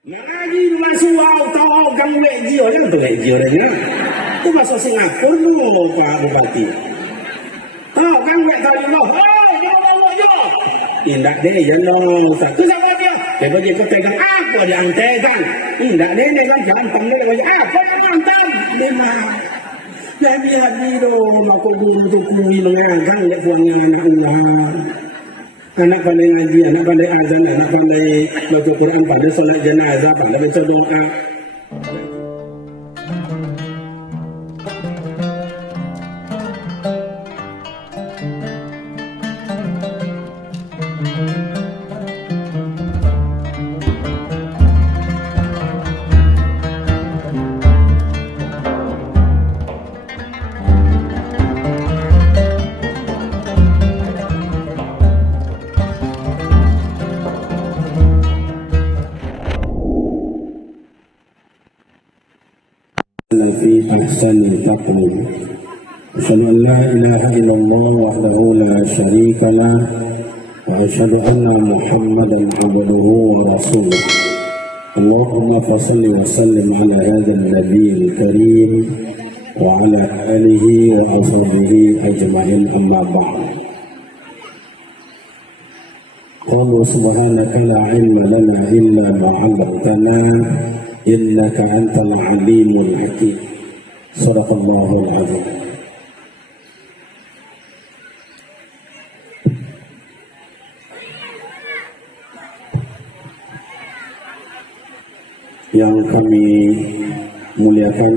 Lagi masuk tahu gang Wejio yang tu Wejio dia. Tu masuk Singapura tu Pak Bupati. Tahu gang Wejio tadi lo. Yo. Indak deh jangan satu sama dia. Dia bagi pegang apa dia antekan. Indak deh dia kan gampang dia bagi apa yang mantap. Memang. Lagi do aku guru tu kuwi mengagang dia puangnya anak-anak. Anak pandai ngaji, anak pandai azan, anak pandai baca Quran, pandai solat jenazah, pandai baca doa. في أحسن تقويم أشهد أن لا إله إلا الله وحده لا شريك له وأشهد أن محمدا عبده ورسوله اللهم صل وسلم على هذا النبي الكريم وعلى آله وأصحابه أجمعين أما بعد قالوا سبحانك لا علم لنا إلا ما علمتنا innaka antal alimul hakim. Shadaqallahul azim. Yang kami muliakan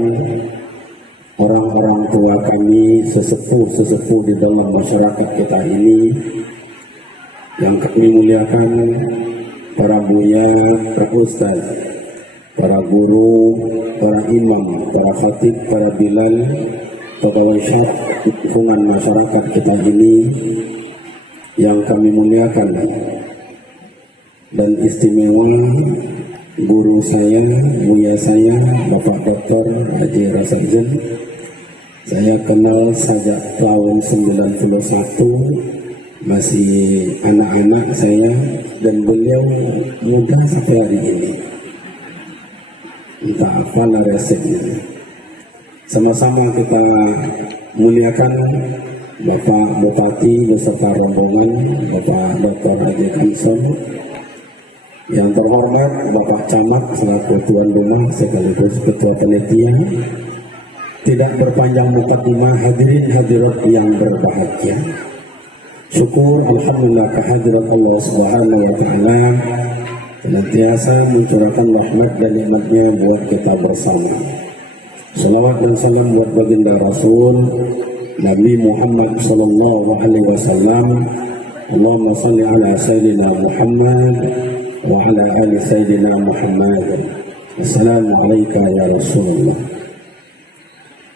orang-orang tua kami, sesepuh di dalam masyarakat kita ini, yang kami muliakan para buya, para ustaz, para guru, para imam, para khatib, para bilal, pegawai syariah lingkungan masyarakat kita ini yang kami muliakan, dan istimewa guru saya, buya saya, Bapak Dr. Haji Rasajen. Saya kenal sejak tahun 91, masih anak-anak saya, dan beliau muda sampai hari ini. Entah apalah resepnya. Sama-sama kita muliakan Bapak Bupati beserta rombongan, Bapak Dr. Haji Kamson. Yang terhormat Bapak Camat selaku tuan rumah sekaligus ketua panitia. Tidak berpanjang mukadimah, hadirin hadirat yang berbahagia. Syukur alhamdulillah kehadirat Allah Subhanahu wa taala senantiasa mencurahkan rahmat dan nikmatnya buat kita bersama. Salawat dan salam buat baginda Rasul Nabi Muhammad sallallahu alaihi wasallam. Allahumma salli ala sayyidina Muhammad wa ala ali sayyidina Muhammad. Assalamualaikum ya Rasulullah.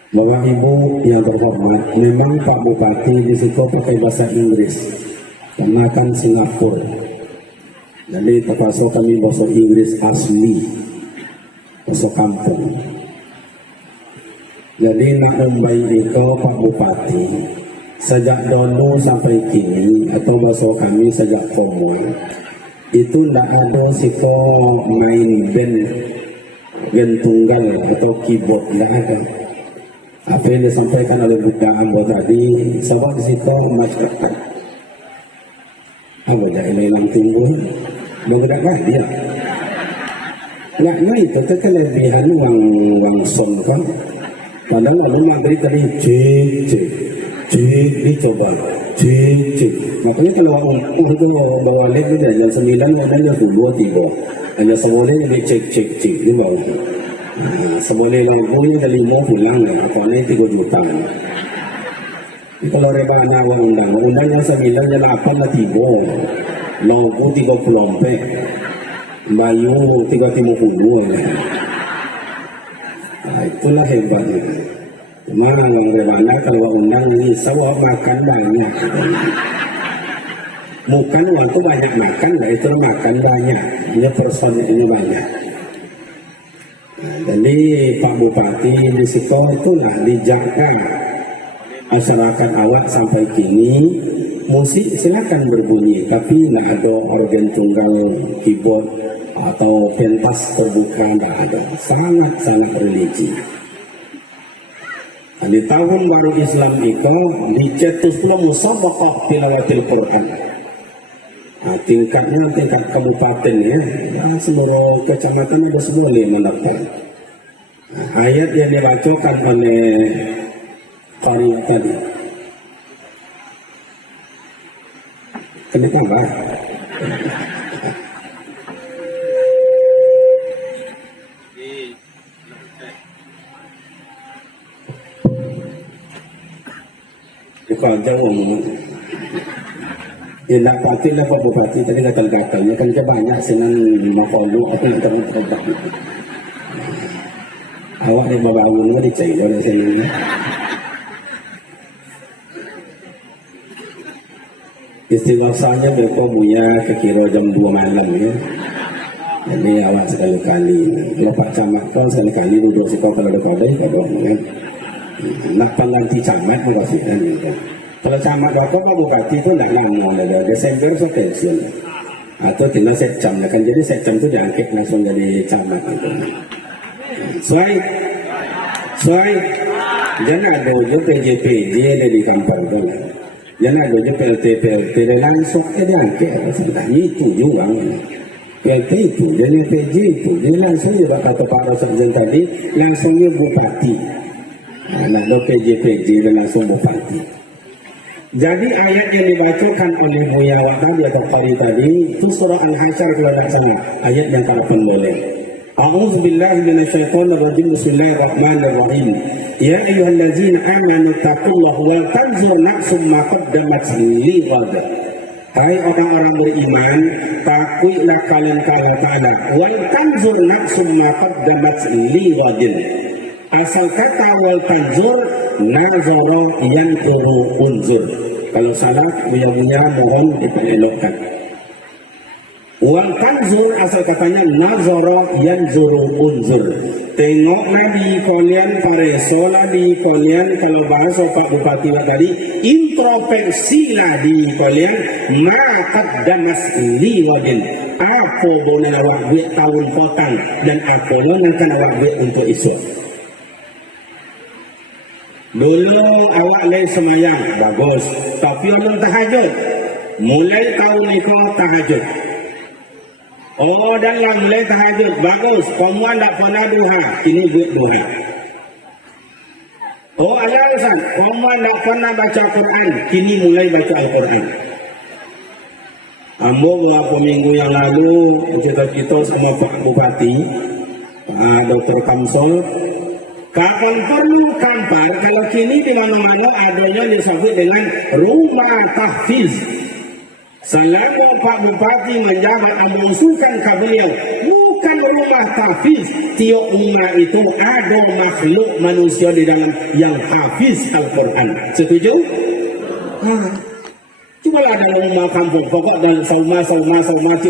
Bapak Ibu yang terhormat, memang Pak Bupati di situ pakai bahasa Inggris karena kan Singapura. Jadi terpaksa kami bahasa Inggris asli, bahasa kampung. Jadi nak membaik itu Pak Bupati sejak dulu sampai kini, atau bahasa kami sejak formal itu tidak ada siko main band tunggal atau keyboard, tidak ada. Apa yang disampaikan oleh Buddha Ambo tadi, sebab di situ masyarakat apa dah hilang timbul. Menggeraklah dia. Nah itu kelebihan wang son kan. Padahal lalu maghrib tadi cek dicoba cek. Makanya kalau orang itu bawa lek itu jam 9 ada jam 2 tiba. Hanya semuanya di cek di bawah. Semuanya lampunya dari 5 pulang ya. Apalagi 3 juta. Kalau reba anak undang-undangnya 9 jam 8 lah tiba. Lampu 30 ampere, bayu 30 ya. Nah, itulah hebatnya. Cuma bagaimana kalau undang ini semua makan banyak. Bukan waktu banyak makan, lah itu makan banyak. Ini person ini banyak. Nah, jadi Pak Bupati di situ itulah dijaga masyarakat awak sampai kini. musik silakan berbunyi, tapi tidak ada organ tunggal, keyboard atau pentas terbuka, tidak ada. Sangat religi. Di tahun baru Islam itu dicetuslah musabaqah tilawatil Quran. Tingkatnya tingkat kabupaten ya, seluruh kecamatan ada boleh mendaftar. Ayat yang dibacakan oleh qari tadi. Kenapa Mbak? Kalau jauh ya nak pati lah Pak Bupati tadi gatal-gatalnya kan banyak senang makhluk apa yang terbang. Awak ni bangun ni dicai oleh senang. Istighatsahnya mereka punya kekira jam 2 malam ya. Jadi awak sekali-kali lepas camat kau sekali-kali duduk sikau kalau ada kodai kau kan. Nak pengganti camat makasih kan. Kalau camat waktu Pak Bupati itu tidak lama ada Desember so pensiun. Atau tinggal secam kan, jadi secam itu diangkat langsung jadi camat itu. Soai jangan ada ujuk PJPJ di kampung itu. Jangan ada ujuk PLT langsung diangkat sebenarnya itu juga. PLT itu, jadi PJ itu, jadi langsung juga kata Pak Rosajen tadi langsungnya Bupati. Nah, ada PJ dan langsung Bupati. Jadi ayat yang dibacakan oleh Buya tadi atau Qari tadi itu surah Al-Hasyr kalau tidak salah, ayat yang para pendoleh. A'udzubillahi minasyaitonirrajim. Bismillahirrahmanirrahim. Ya ayyuhallazina amanu taqullaha wa tanzur nafsum ma qaddamat lighad. Hai orang-orang beriman, takuilah kalian kepada Allah Ta'ala. Wa tanzur nafsum ma qaddamat lighad. Asal kata wal tanzur nazara yanzuru unzur. Kalau salah punya mohon diperelokkan. Wal tanzur asal katanya nazara yanzuru unzur. Tengoklah di kalian, paresolah di kalian, kalau bahasa Pak Bupati tadi, introspeksilah di kalian, maqaddamas liwadin. Apa boleh awak buat tahun potong dan apa yang akan awak buat untuk esok. Dulu awak lay semayang, bagus. Tapi orang tahajud. Mulai tahun ni kau tahajud. Oh, dan yang mulai tahajud, bagus. Kamu tak pernah duha, ini buat duha. Oh, ada alasan. Kamu tak pernah baca Quran, kini mulai baca Al-Quran. Ambo beberapa minggu yang lalu, kita sama Pak Bupati, Dr. Kamsol, kapan perlu kampar, kalau kini di mana-mana adanya disebut dengan rumah tahfiz. Selama Pak Bupati menjabat mengusulkan ke beliau, bukan rumah tahfiz. Tiap rumah itu ada makhluk manusia di dalam yang hafiz Al-Quran. Setuju? Cuma ada rumah kampung, pokok dan sauma, mati.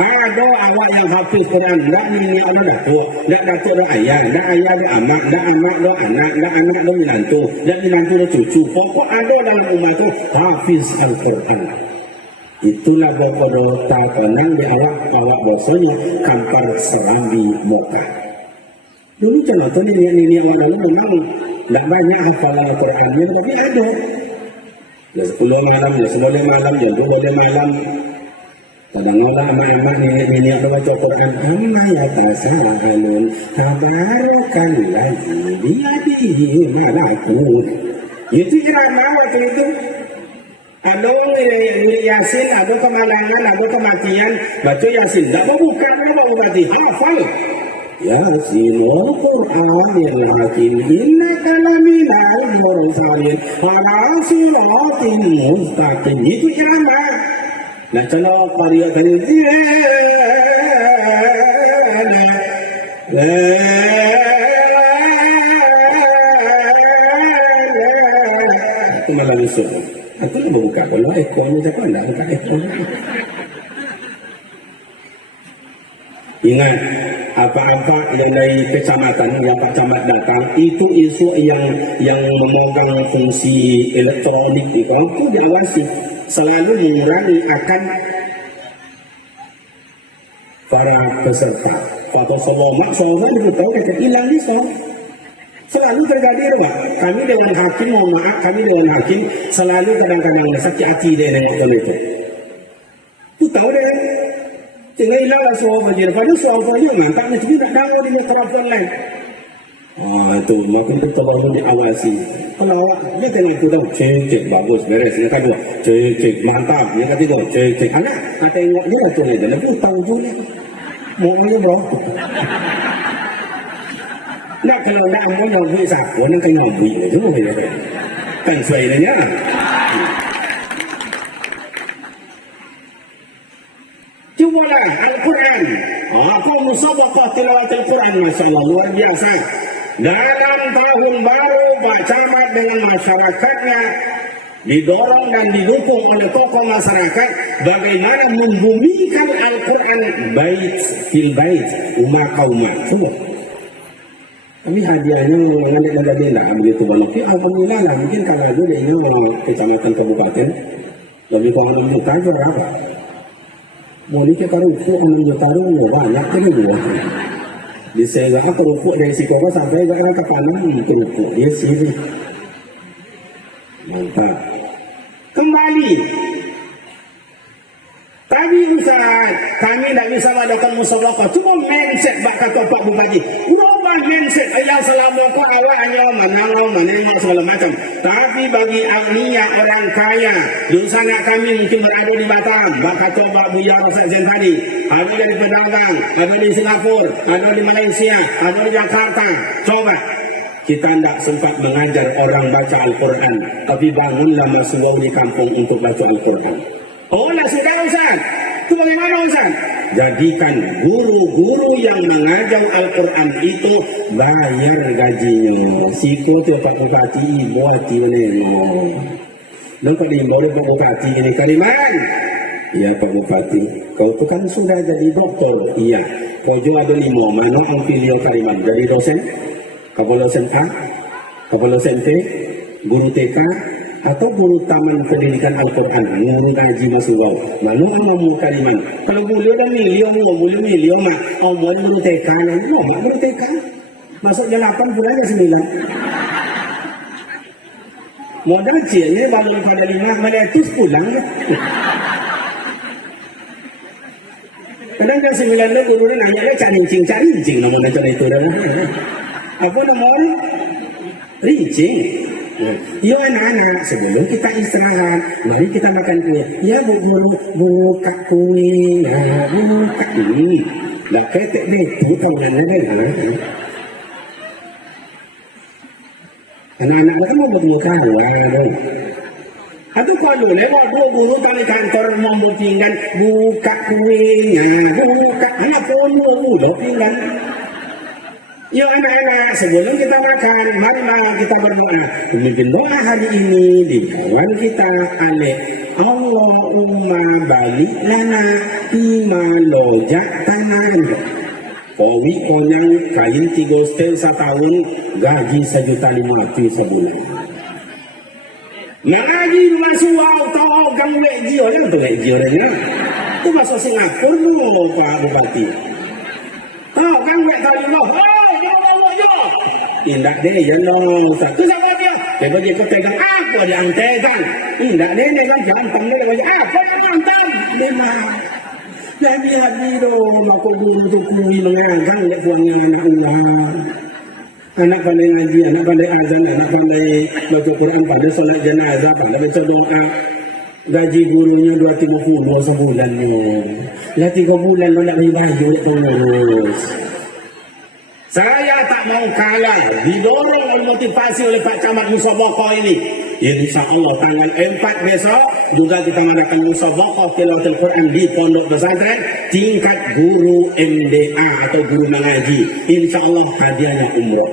Ada awak yang hafiz Quran, tak ini ada datuk, tak datuk ada ayah, tak ayah ada amak, tak amak ada anak, tak anak ada minantu, tak minantu ada cucu. Pokok ada dalam rumah itu hafiz Al-Quran. Itulah bokodo takanang di awak bosnya kampar serambi moka. Dulu contoh ini awak lalu memang tak banyak hafalan Al-Qurannya, tapi ada. Ya 10 malam, ya 9 malam, ya 12 malam. Kadang-kadang amak-amak nenek-nenek baca Quran. Amma ya tasahalun tabarokan lagi biadihi malakut. Itu irama waktu itu. Ada Yasin, ada kemalangan, ada kematian. Baca Yasin, tak mau bukan, tak mau mati. Hafal. Yasinul Qur'anil Hakim innaka laminal mursalin ala siratin mustaqim. Itu irama. Nah, kalau karya tadi aku malah musuh. Aku nak buka kalau ekornya siapa nak buka ekor. Ingat apa-apa yang dari kecamatan yang Pak Camat datang itu isu yang memegang fungsi elektronik itu diawasi, selalu mengurangi akan para peserta. Fatwa Salomak soalnya diketahui kata hilang di selalu terjadi Pak. Kami dengan hakim, mohon maaf, kami dengan hakim selalu kadang-kadang sakit hati dia dengan itu. Itu tahu deh. Tinggal hilang lah soal je. Pada soal saja tak mesti nak tahu dia terapkan lain. Itu maka itu terlalu diawasi. Kalau dia tengok itu tahu cek bagus beres dia kata cek mantap dia kata itu cek anak tengok dia lah tu dia lebih tahu juga. Mau ni bro. Nak kalau nak mau yang bui siapa nak kena bui tu dia. Kan suai dia. Cubalah Al-Quran. Kau musabaqah tilawat Al-Quran, Masya Allah, luar biasa. Dalam tahun baru, Pak Camat dengan masyarakatnya didorong dan didukung oleh tokoh masyarakat bagaimana membumikan Al-Quran bait fil bait, umah kaumah. Semua. Tapi hadiahnya mengenai tidak begitu banyak. Alhamdulillah lah, mungkin kalau ada dia ini kecamatan kabupaten lebih kurang 6 juta itu berapa? Mau ni kita rukuk 6 juta itu banyak kan dua. Di saya aku rukuk dari situ sampai ke arah kapanan mungkin rukuk dia sini. Mantap. Kembali. Tapi Ustaz, kami tak bisa mengadakan musabaqah. Cuma mindset bak kata Pak Bupati. Ubah mindset ayah selama kau awak hanya menang segala macam. Tapi bagi agniya orang kaya, dulu sangat kami mungkin berada di Batam. Bak kata Pak Buya Rasul tadi. Ada dari pedagang, ada di Singapura, ada di Malaysia, ada di Jakarta. Coba. Kita tidak sempat mengajar orang baca Al-Quran. Tapi bangunlah masuk di kampung untuk baca Al-Quran. Oh lah sudah Ustaz. Itu bagaimana Ustaz? Jadikan guru-guru yang mengajar Al-Quran itu bayar gajinya. Siku tu Pak Bupati buat ini. Dan kalau baru Pak Bupati ini Kaliman. Ya Pak Bupati, kau tu kan sudah jadi doktor. Iya. Kau juga ada 5. Mana ang pilih Kaliman? Jadi dosen? Kepala dosen A? Kepala dosen T? Guru TK? Atau guru taman pendidikan Al-Quran, guru ngaji masuk mana mau Kaliman? Kalau boleh dah milion, boleh milion mak. Boleh guru TK nanti, mak guru TK. Masuknya 8 bulannya 9. Modal cianya baru pada 5, meletus pulang ya. Kadang-kadang 9 tu guru dia nanya dia cari rincing nama macam itu dah lah. Apa nama dia? Rincing. Ya anak-anak, sebelum kita istirahat, mari kita makan kue. Ya guru buka kue, buka ini. Dah ketek deh, tu kawan deh. Anak-anak kan mau berbuka dong. Atau kalau lewat 2 guru tali kantor mau pinggan buka kuenya, buka anak pun 2 guru pinggan. Ya anak-anak, sebelum kita makan, marilah kita berdoa. Pemimpin doa hari ini di kawan kita Alek. Allahumma balik lana ima lojak tangan. Kowi konyang kain 3 setel setahun, gaji 1,500,000 sebulan. Ngaji masuk tahu gang lejio yang tu lejio dia. Tu masuk Singapura dulu Pak Bupati. Tahu gang lek tadi noh. Indak deh jangan satu siapa dia? Dia bagi kau pegang apa dia angtekan? Indak deh dia kan jantan dia bagi apa yang mantan? Memang. Jadi dong aku guru tu kui mengagang dia puangnya anak ulang. Anak pandai ngaji, anak pandai azan, anak pandai baca Quran, pandai solat jenazah, pandai baca doa. Gaji gurunya 250 sebulan ni. Lah 3 bulan lo nak beli baju nak pengurus. Saya tak mau kalah, didorong oleh motivasi oleh Pak Camat Musabaqah ini. Insya Allah tanggal 4 besok juga kita mengadakan Musabaqah tilawat Al-Quran di Pondok Pesantren tingkat guru MDA atau guru mengaji. Insya Allah hadiahnya umroh.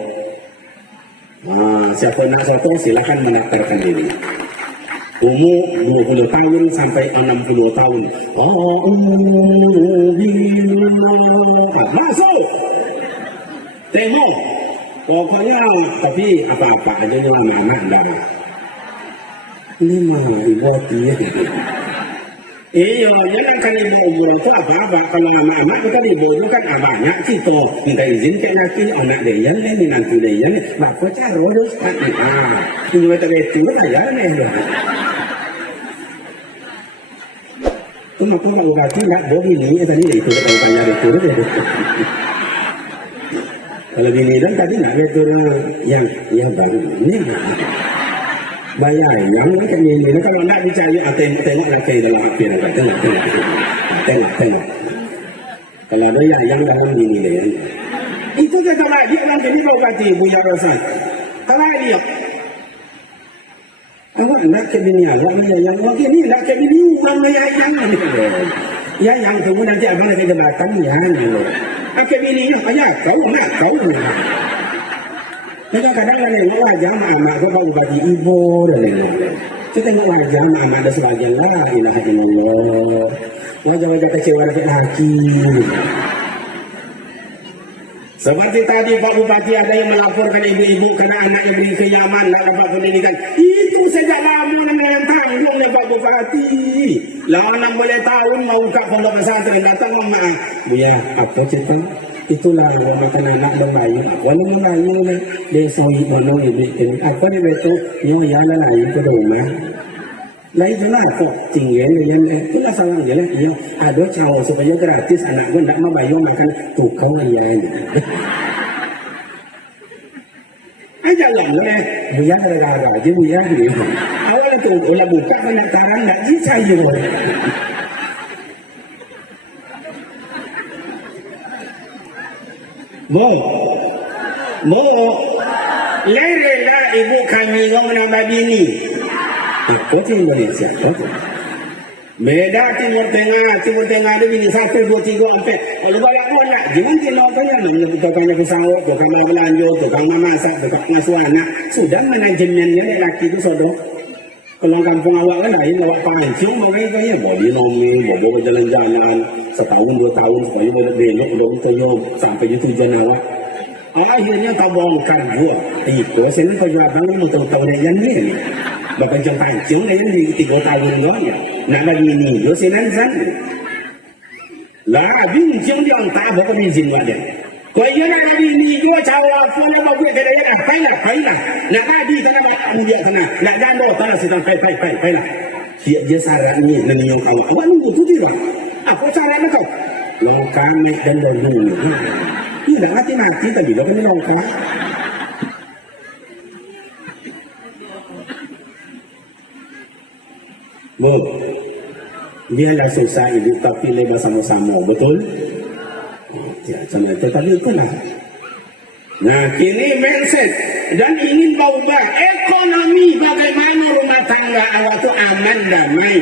Siapa nak soto silakan mendaftarkan diri. umur 20 tahun sampai 60 tahun. Masuk. Tengok. Pokoknya tapi apa-apa aja ni lama-lama dah. Lima ibu dia. Iya, jangan kan ibu umur itu apa-apa. Kalau lama-lama kita ibu kan abangnya kita minta izin ke laki anak dia ni nanti dia ni. Bapa cara terus kan. Ini kita betul aja ni. Tu nak ubati nak bobi ni tadi itu tanya betul dia. Kalau bini dan tadi nak betul yang baru ni. Bayar yang macam ni kalau nak dicari tengok laki dalam hati nak tengok. Kalau ada yang dalam bini dia. Itu je kalau dia nanti ni ubati Buya Rosan. Kalau dia awak nak ke bini awak yang okey ni nak ke bini orang yang ni. Yang tu nanti abang nak ke belakang yang. Ke bini ayah kau nak kau. Kadang-kadang ada wajah mak kau bawa bagi ibu dan lain-lain. Kita tengok wajah mak ada sebagian la ilaha illallah. Wajah-wajah kecewa dari hati. Seperti tadi Pak Bupati ada yang melaporkan ibu-ibu kena anak yang beri ke Yaman tak dapat pendidikan. Itu sejak lama dengan tanggungnya Pak Bupati. Lah 6 tahun mau buka pondok pesantren datang mama. Buya, apa cerita? Itulah yang makan anak bermain. Walau bermain ni, dia soi mana ibu ini. Apa ni betul? Yang lain ke rumah. Lain tu lah kok tinggal yang itulah salah dia lah. Ia ada caw supaya gratis anak pun nak membayar makan tukau yang. Aja lah lah. Buya gara-gara je buya ni. Awal tu ulah buka pendaftaran nak saya. Bo, lelah ibu kami ngomong nama bini. Apa tu Indonesia? Beda Timur Tengah ada bini 1, 2, 3, 4. Kalau banyak pun nak, jangan tengok kaya tukangnya pesawat, tukang belanja, tukang memasak, tukang ngasuh anak. Sudah manajemennya lelaki itu sodok. Kalau kampung awak kan lain, awak pancing, makanya bodi nomi, bawa jalan-jalan, setahun 2 tahun, supaya boleh belok, udah bertayung, sampai di tujuan awak. Akhirnya tak bongkar gua. Itu, saya nak jual abang, mau tahu dia yang ni. Bapak jam pancing, dia yang di 3 tahun doang ya. Nak lagi ni, dia saya nanzan. Lah, bincang dia orang tak, bapak izin buat dia. Kau ia nak lagi ni, dia cawa, puan apa buat dia dah, paylah. Nak lagi tanah bapak mulia sana, nak gandol tanah sedang paylah. Dia syarat ni, nanyong kawak. Awak nunggu tu tidak. Apa syarat kau? Longkang dan dulu. Ini dah mati tadi, dah kena longkang. Bu, biarlah susah ibu tapi lebar sama-sama, betul? Ya, sama itu tadi itulah. Nah, kini mindset dan ingin berubah ekonomi bagaimana rumah tangga awak itu aman damai.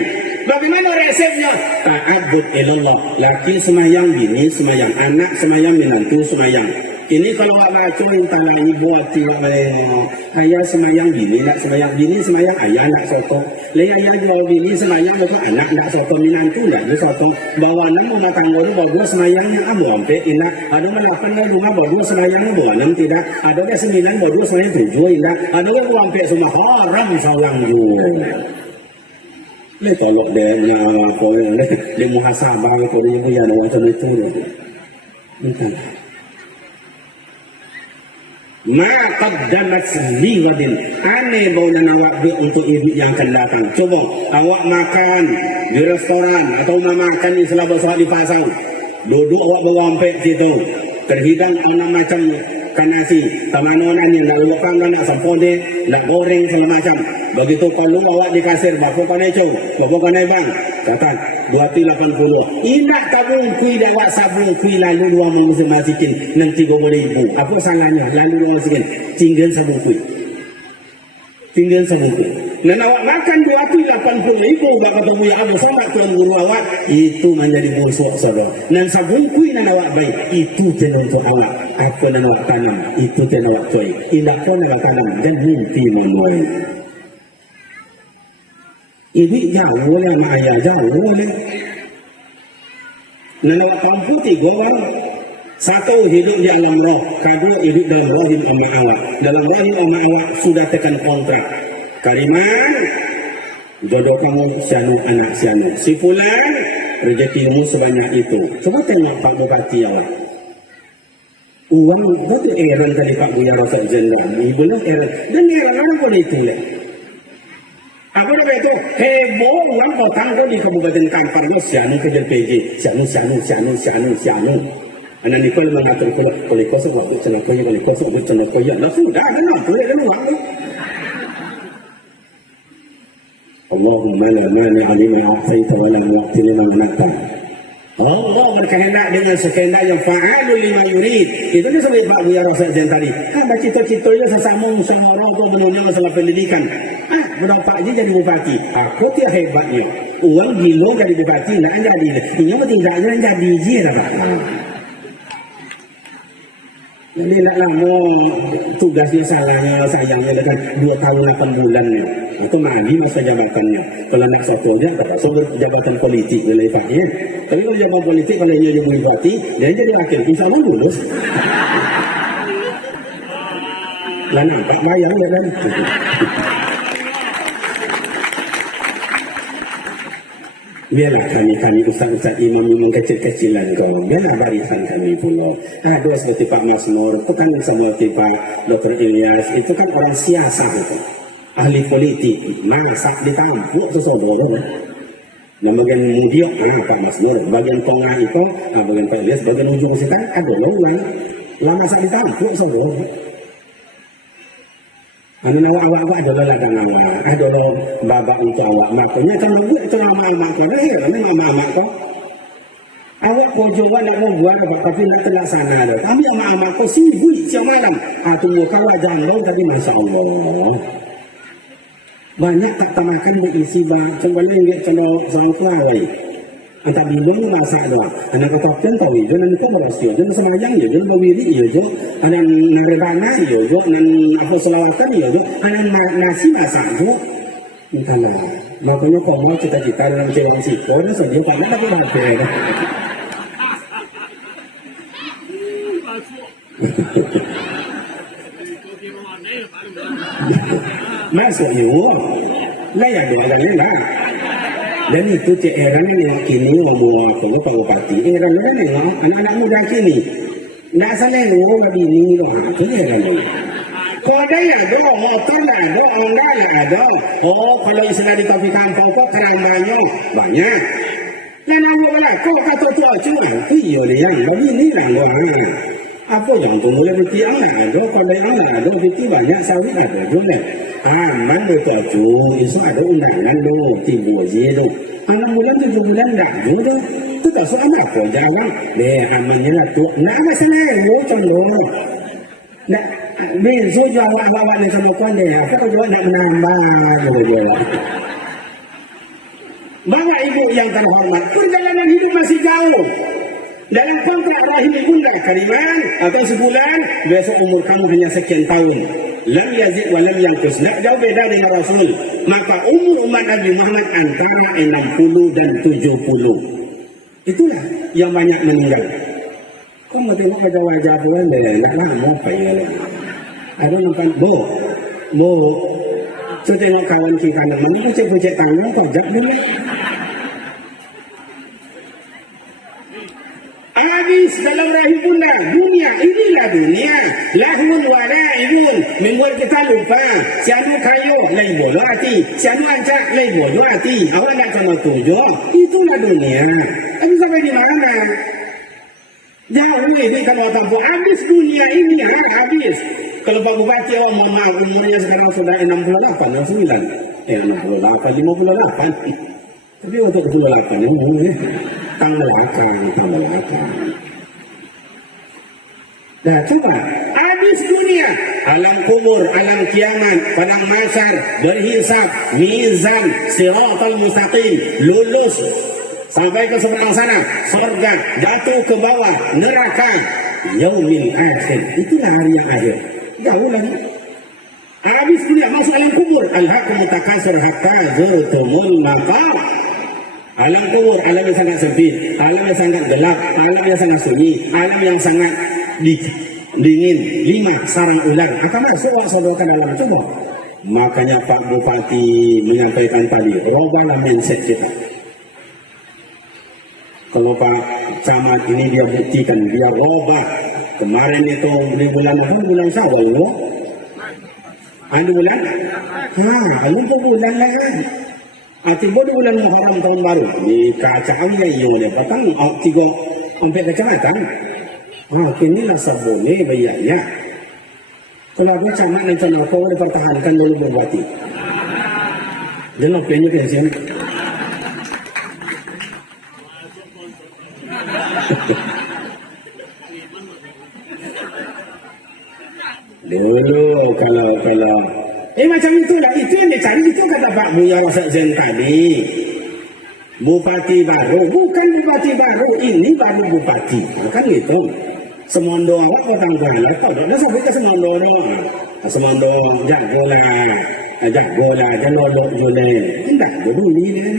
Bagaimana resepnya? Ta'abbud ilallah. Laki semayang, bini semayang, anak semayang, menantu semayang. Ini kalau awak baca tentang ibu hati ayah semayang, bini nak semayang, bini semayang, ayah nak sotong. Lain ayah jual bini semayang, betul anak nak sotong, menantu nak dia sotong. Bawa 6 rumah tangga itu bawa 2 semayangnya, hampir indah. Ada 8 rumah bawa 2 semayangnya, bawa 6 tidak. Ada 9 bawa 2 semayang 7 indah. Ada yang hampir semua haram salang juga. Dia tolok dia dia muhasabah kau dia punya macam itu dia. Entah. Ma qaddamat liwadin aneh baunya awak untuk ibu yang akan datang. Coba awak makan di restoran atau makan di selabas di pasar. Duduk awak bawa ampek situ. Terhidang anak macam kan nasi, tamanonan yang nak lupakan nak sampode, nak goreng segala macam. Begitu kalau awak di kasir, bapak kanai cow, bapak kanai bang, kata 280. Indah tabung kui dan awak sabung kui lalu dua masing-masing nanti 30,000. Apa salahnya? Lalu dua masing tinggal sabung kui. Tinggal sabung kui. Dan awak makan 280,000 bapak tahu ya ada sama tuan guru awak itu menjadi busuk saudara. Dan sabung kui dan awak baik itu jenuh untuk awak. Apa yang awak tanam itu jenuh awak cuy. Indah pun awak tanam dan mimpi menuai. Ini jauh lah mak ayah jauh lah. Nalawak kampung tiga orang. Satu hidup di alam roh, kedua hidup dalam rahim emak awak. Dalam rahim emak awak sudah tekan kontrak. Kariman, jodoh kamu sianu anak sianu. Si fulan, rezekimu sebanyak itu. Coba tengok Pak Bupati awak. Uang itu eran tadi Pak Buya Rasa Jenderal. Ibu lah eran. Dan eran mana boleh itu lah. Apa nama itu? Heboh uang potang kau di Kabupaten Kampar itu sianu ke JPJ. Sianu. Anak Nipel mengatur kulit kosong waktu cenakoi, kulit kosong waktu cenakoi. Dah sudah, dah nak boleh dah uang ni. Allahumma la mani alima a'taita wa la mu'ti liman mana'ta. Allah berkehendak dengan sekehendak yang fa'alul lima yurid. Itu dia sebagai Pak Buya Rasa tadi. Ada cita-citanya sesama semua orang tu menunya masalah pendidikan. Budak Pak Ji jadi bupati. Aku tiap hebatnya. Uang gilo jadi bupati, nak jadi. Ini tinggalnya jadi je lah Pak. Jadi nak lama tugasnya salahnya sayangnya dengan 2 tahun 8 bulannya. Itu magi masa jabatannya. Kalau nak satu aja, tak so jabatan politik oleh Pak ya. Tapi kalau jabatan politik kalau dia jadi bupati, dia jadi wakil. InsyaAllah lulus. Lah nampak bayar ya kan? Biarlah kami ustaz-ustaz imam kecil-kecilan kau. Biarlah barisan kami pula. Ada seperti Pak Masmur, itu kan seperti Pak Dr. Ilyas, itu kan orang siasat itu. Ahli politik, masak di tampuk sesuatu tu. Dan bagian mudiok, Pak Masmur. Bagian tengah itu, bagian Pak Ilyas, bagian ujung sekarang ada orang. Lah masak di tampuk sesuatu. Anu awak adalah ladang awak, adalah babak untuk awak. Makanya kalau buat itu lama-lama kau, ni mama kau. Awak kau juga nak mau buat apa, tapi nak terlaksana dah. Tapi mama kau sibuk siang malam. Tunggu kau ajar lo, tapi masya Allah. Banyak tak tamakan berisi bah, coba ni dia cendol sang kualai. Antara bilang masak doa. Anak kata tahu je, nanti kau berasio, je semayang je, berwiri je, anak narebana je, anak apa selawatan je, anak nasi masak je. Entahlah. Makanya kau mau cita-cita dalam cewek siko, dan saja tak nak aku bahagia. Masuk you, layak dengan lah. Dan itu cik Eran yang kini ngomong aku Pak Bupati. Eran ni nengok anak-anak muda kini. Nak saling ngomong bini doh. Itu Eran ni. Kau ada ya doh, motor ada, Honda ya ada. Oh, kalau istilah di tepi kampung kau keramainya banyak. Dan nama bala kau kata tu cuma iyo dia yang bini lah gua. Apa yang tu mulai beti anak ada, kalau anak ada beti banyak sawit ada juga. Aman betul tu, itu ada undangan tu, 3 bulan tu. Anak bulan 7 bulan dah tu. Tu tak soal anak kau jawab. Deh, amannya lah tu. Nak masalah, wo contoh. Nak, besok jawab ni sama kau deh. Apa kau jawab nak menambah je. Bapak ibu yang terhormat, perjalanan hidup masih jauh. Dalam kontrak rahim ibunda Kariman atau sebulan, besok umur kamu hanya sekian tahun. Lam yazid wa lam yanqus. Nak jauh beda dengan Rasul. Maka umur umat Nabi Muhammad antara 60 dan 70. Itulah yang banyak meninggal. Kau mau tengok wajah-wajah bulan dia, nak lama payah lah. Ada nampak, Bo. So tengok kawan kita nama ni, cek-cek tangan, pajak dia. Habis dalam rahim bunda, inilah dunia. Lahun wa la'ibun, membuat kita lupa. Sianu kayu, lain bodoh hati. Sianu ancak, lain bodoh hati. Awak nak kena tujuh, itulah dunia. Tapi sampai di mana? Jauh ini kalau tahu habis dunia ini, habis. Kalau Pak Bupati awak mau maaf, umurnya sekarang sudah 68 atau 9. 68, 58. Tapi untuk 28 yang umurnya. Tambah belakang. Dah coba habis dunia, alam kubur, alam kiamat, padang mahsyar, berhisab, mizan, siratal mustaqim, lulus sampai ke seberang sana, surga, jatuh ke bawah, neraka, yaumil akhir. Itulah hari yang akhir. Jauh lagi. Habis kuliah masuk alam kubur. Alhaqum takasur hatta zurtumul maqam. Alam kubur, alam yang sangat sempit, alam yang sangat gelap, alam yang sangat sunyi, alam yang sangat dingin. 5 sarang ular akan masuk saudara ke dalam coba. Makanya Pak Bupati menyampaikan tadi, robalah mindset kita. Kalau Pak Camat ini dia buktikan, dia robah. Kemarin itu di bulan apa? Bulan Syawal loh. Anu bulan? Anu tu bulan lah kan. Tiba di bulan Muharram tahun baru. Di kacaan ya iyo dia. Patang 3 sampai kecamatan. Kini lah sabune bayarnya. Kalau aku camat dan cenaka dipertahankan dulu berbati. Jangan penyu ke sini. Dulu kalau macam itulah, itu yang dicari, itu kata Pak Buya Wasekjen tadi. Bupati baru, bukan bupati baru, ini baru bupati, kan gitu. Semondo awak orang Kuala, kau dah sampai ke Semondo doang. Semondo jago lah, jangan lolok jule. Tidak, dulu ni lah.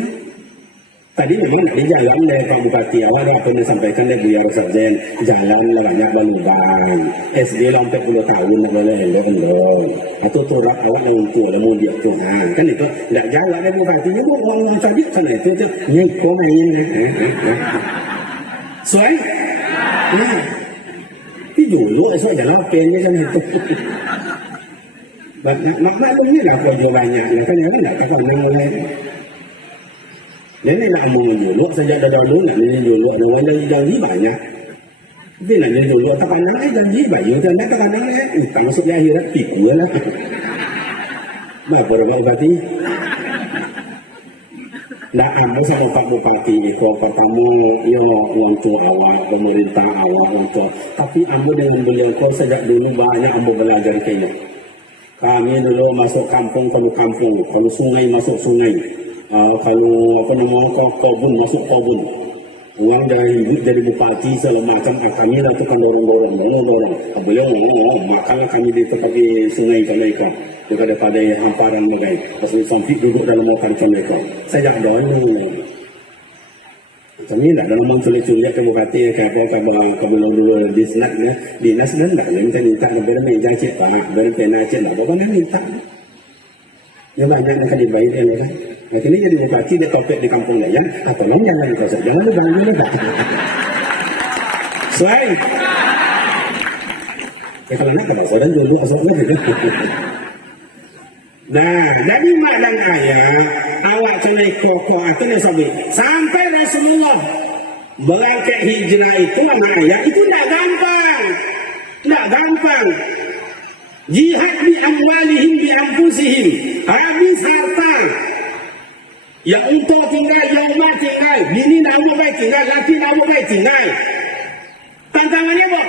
Tadi memang di jalan dari Pak Bupati awal dah pernah sampaikan dari Buya Wasekjen, jalan lah banyak berlubang. SD lah 40 tahun nak boleh elok. Atau turak awak dah untuk dah mudik tu. Kan itu tak jalan dari Bupati ni pun orang cerdik sana itu je. Nyeko main. Soal? Tapi dulu esok jalan pennya macam itu. Maklum ni lah kau jual banyak. Kan tak kata orang lain. Nenek nak mau juluk sejak dulu nak nenek juluk ada orang janji banyak. Tapi nak nenek juluk tak pandang janji banyak tu nak tak pandang tak masuk di akhirat pikul lah. Berapa orang bupati? Nak ambil sama Pak Bupati itu pertama ia untuk awak pemerintah awak untuk. Tapi ambil dengan beliau kau sejak dulu banyak ambil belajar kayaknya. Kami dulu masuk kampung kalau sungai masuk sungai. Kalau apa nama kebun masuk kebun, orang dari hidup dari bupati segala macam kami lah tu kan dorong, beliau makanya kami di tempat di sungai mereka daripada hamparan mereka, pasal sampai duduk dalam motor mereka. Saya jak dulu, kami tak dalam menculik ke bupati kalau dulu dinas dan tak minta bermeja cek tak berpena cek tak apa nak minta. Ya banyak nak dibayar kan. Ini jadi bupati dia topik di kampung layan atau jangan dikosong, jangan lu bangun tak. Soal. Kalau nak kalau sudah dulu asal lagi. Nah, jadi malang ayah awak cenai kokoh atau ni sampai Rasulullah berangkat hijrah itu anak ayah itu tak gampang. Jihad bi amwalihim bi anfusihim, habis harta. Ya untuk tinggal, yang rumah tinggal, bini nak rumah baik tinggal, laki nak rumah baik tinggal. Tantangannya apa?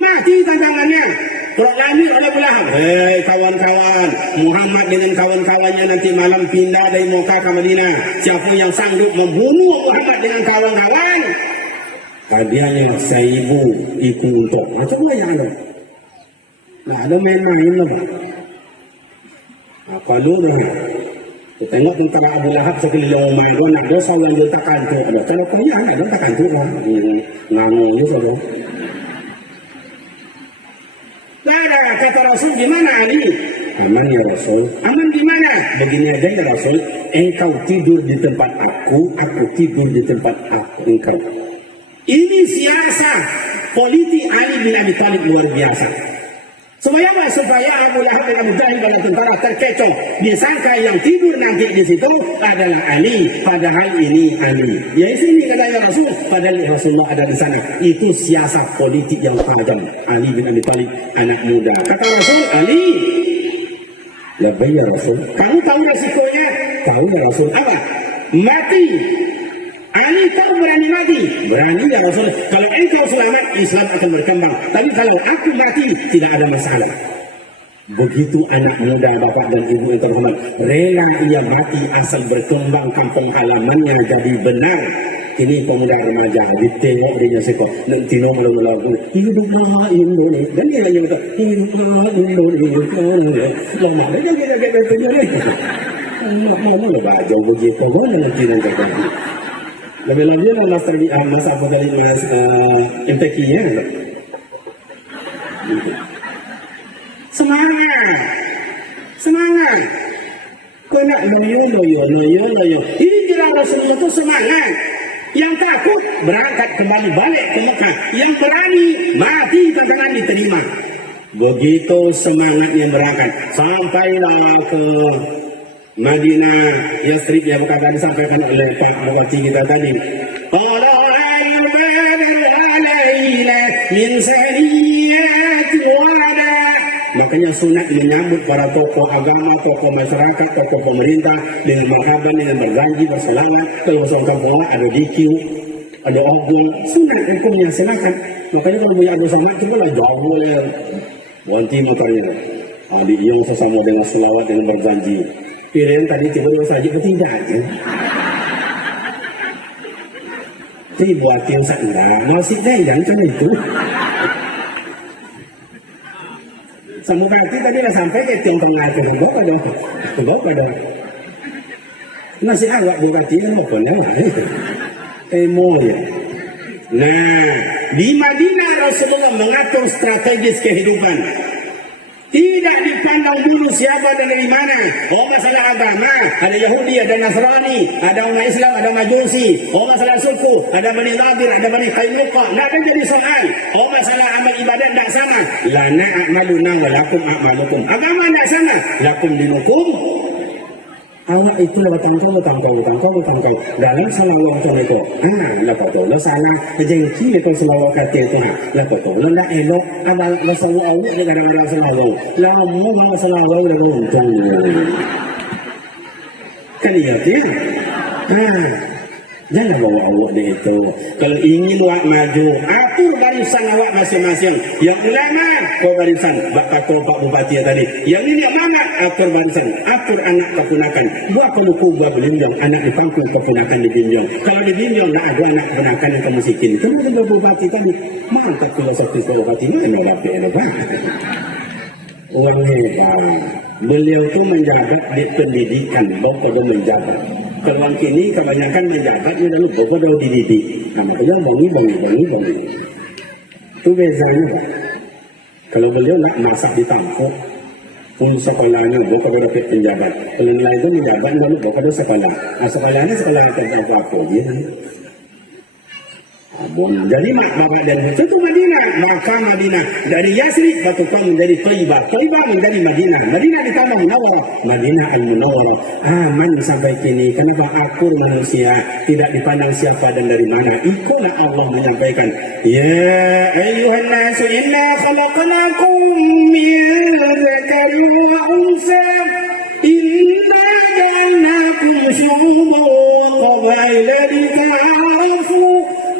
Mati tantangannya. Programir oleh belah. Hei kawan-kawan, Muhammad dengan kawan-kawannya nanti malam pindah dari Mekah ke Madinah. Siapa yang sanggup membunuh Muhammad dengan kawan-kawan? Hadiahnya 1,000 itu untuk. Macam mana yang ada? Nah, ada main-main lah. Apa lu dah? Tengok tentara Abu Lahab sekeliling rumah dia nak dosa yang dia takkan tu ada. Kalau kau yang ada takkan tu lah. Ngamu je saudara. Dah kata Rasul gimana Ali? Aman ya Rasul. Aman gimana? Begini aja ya Rasul. Engkau tidur di tempat aku tidur di tempat engkau. Ini siasat politik Ali bin Abi Thalib luar biasa. Supaya apa? Supaya Abu Lahab dan Abu Jahal dan tentara terkecoh. Disangka yang tidur nanti di situ adalah Ali. Padahal ini Ali. Ya sini kata ya Rasul. Padahal Rasulullah ada di sana. Itu siasat politik yang tajam. Ali bin Abi Thalib anak muda. Kata Rasul, Ali. Lebih ya Rasul. Kamu tahu resikonya? Tahu ya Rasul. Apa? Mati. Ali tahu berani mati. Berani ya Rasul. Kalau engkau selamat, Islam akan berkembang. Tapi kalau aku mati, tidak ada masalah. Begitu anak muda bapak dan ibu yang terhormat, rela ia mati asal berkembang kampung halamannya jadi benar. Kini pemuda remaja ditengok dia sekok nak tino lagu hiduplah Indonesia dan dia lagi kata hiduplah Indonesia lama dia kata ni lama lah baju begitu boleh nanti kata lebih-lebih lah masa apa kali mas MPK ya semangat kau nak loyo ini jelas Rasulullah itu semangat. Yang takut berangkat kembali balik ke Mekah. Yang berani mati tentang diterima. Begitu semangatnya berangkat. Sampailah ke Madinah. Yastrib yang bukan tadi sampaikan oleh Pak Bupati kita tadi. Makanya sunat menyambut para tokoh agama, tokoh masyarakat, tokoh pemerintah dengan marhaban, dengan berjanji, berselawat. Kalau soal kampung ada DQ, ada ogul, sunat hukumnya silakan. Makanya kalau punya ada semangat coba lah jauh boleh wanti motornya. Adik yang sesama dengan selawat dengan berjanji. Pilihan tadi coba dengan saja ketidak. Jadi buat yang seenggak, masih jangan cuma itu. Samupati tadi lah sampai ke tiang tengah ke bawah pada nasi agak bukati kan makannya lah ya. Nah di Madinah Rasulullah mengatur strategis kehidupan. Tidak dipandang dulu siapa dan dari mana. Oh masalah agama, ada Yahudi, ada Nasrani, ada umat Islam, ada Majusi. Oh masalah suku, ada Bani Nadir, ada Bani Qainuqa. Tidak ada jadi soal. Oh masalah amal ibadat tidak sama. Lana a'maluna wa lakum a'malukum. Agama tidak sama. Lakum dinukum. Awak itu lewat tangkau. Dalam salawat macam itu. Lepas tu, lo salah. Jengki itu salawat kata itu. Lepas tu, lo nak elok. Abang masalah awak dia kadang-kadang salawat. Lama masalah awak dia untung. Kan iya dia? Jangan bawa awak dia itu. Kalau ingin awak maju, atur barisan awak masing-masing. Yang ulama, kau barisan. Pak Bupati tadi. Yang ini mana? Atur barisan. Atur anak keponakan. Buat peluku, buat belinjong. Anak di pangkul keponakan dibinjong. Kalau dibinjong, tak ada anak keponakan yang kamu sikin. Kemudian Pak Bupati tadi. Mantap filosofis Pak Bupati. Mana dapat ada Pak? Orang hebat. Beliau itu menjabat di pendidikan. Bapak dia menjabat. Kalau kini kebanyakan menjabat dia lalu bapak dia dididik. Nah makanya bangi. Itu bezanya Pak. Kalau beliau nak masak di tampuk, pun sekolahnya bapak dia dapat penjabat. Kalau yang lain itu menjabat lalu bapak dia sekolah. Nah sekolahnya sekolah apa-apa dia. Jadi bapak dan itu Madinah, maka Madinah dari Yasrib batu kau menjadi Thaibah menjadi Madinah ditambah Munawwarah, Madinah al-Munawwarah. Aman sampai kini. Kenapa akur manusia tidak dipandang siapa dan dari mana? Itulah Allah menyampaikan, ya ayyuhan nasu inna khalaqnakum min dzakarin wa unsa inna ja'alnakum syu'uban qabaila lita'arafu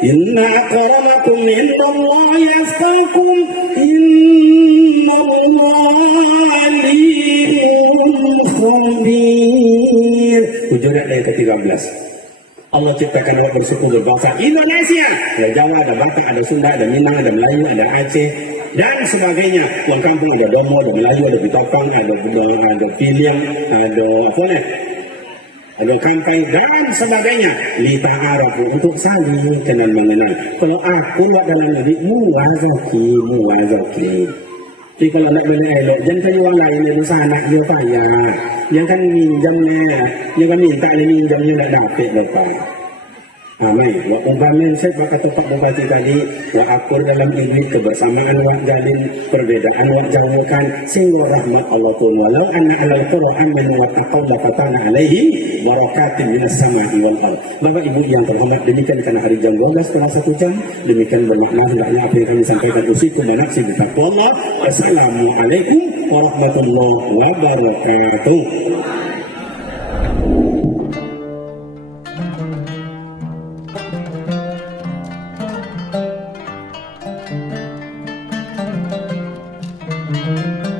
inna akramakum indallahi atqakum innallaha alimun khabir. Hujurat ayat ke-13. Allah ciptakan awak bersuku berbangsa Indonesia. Ada Jawa, ada Batak, ada Sunda, ada Minang, ada Melayu, ada Aceh dan sebagainya. Orang kampung ada Domo, ada Melayu, ada Bitapang, ada Piliang, ada apa ni? Ada Kampai dan sebagainya. Lita'arafu untuk saling kenal mengenal. Kalau aku buat dalam negeri muwazaki. Jadi kalau nak beli elok, jangan tanya orang lain yang usaha anak dia payah. Yang kan minjamnya, yang kan minta dia minjamnya nak dapat lepas. Baik, wa umpamin saya kata Pak Bupati tadi, wa akur dalam ini kebersamaan wa jalin, perbedaan wa jauhkan, sehingga rahmat Allah pun walau anna alal Qur'an amanu wa taqaw la fatana alaihim barakatin minas sama'i wal ardh. Bapak Ibu yang terhormat, demikian karena hari jam 12 setelah 1 jam, demikian bermakna hendaknya apa yang kami sampaikan usikum dan nafsi bitaqwallah. Wassalamualaikum warahmatullahi wabarakatuh. Thank you.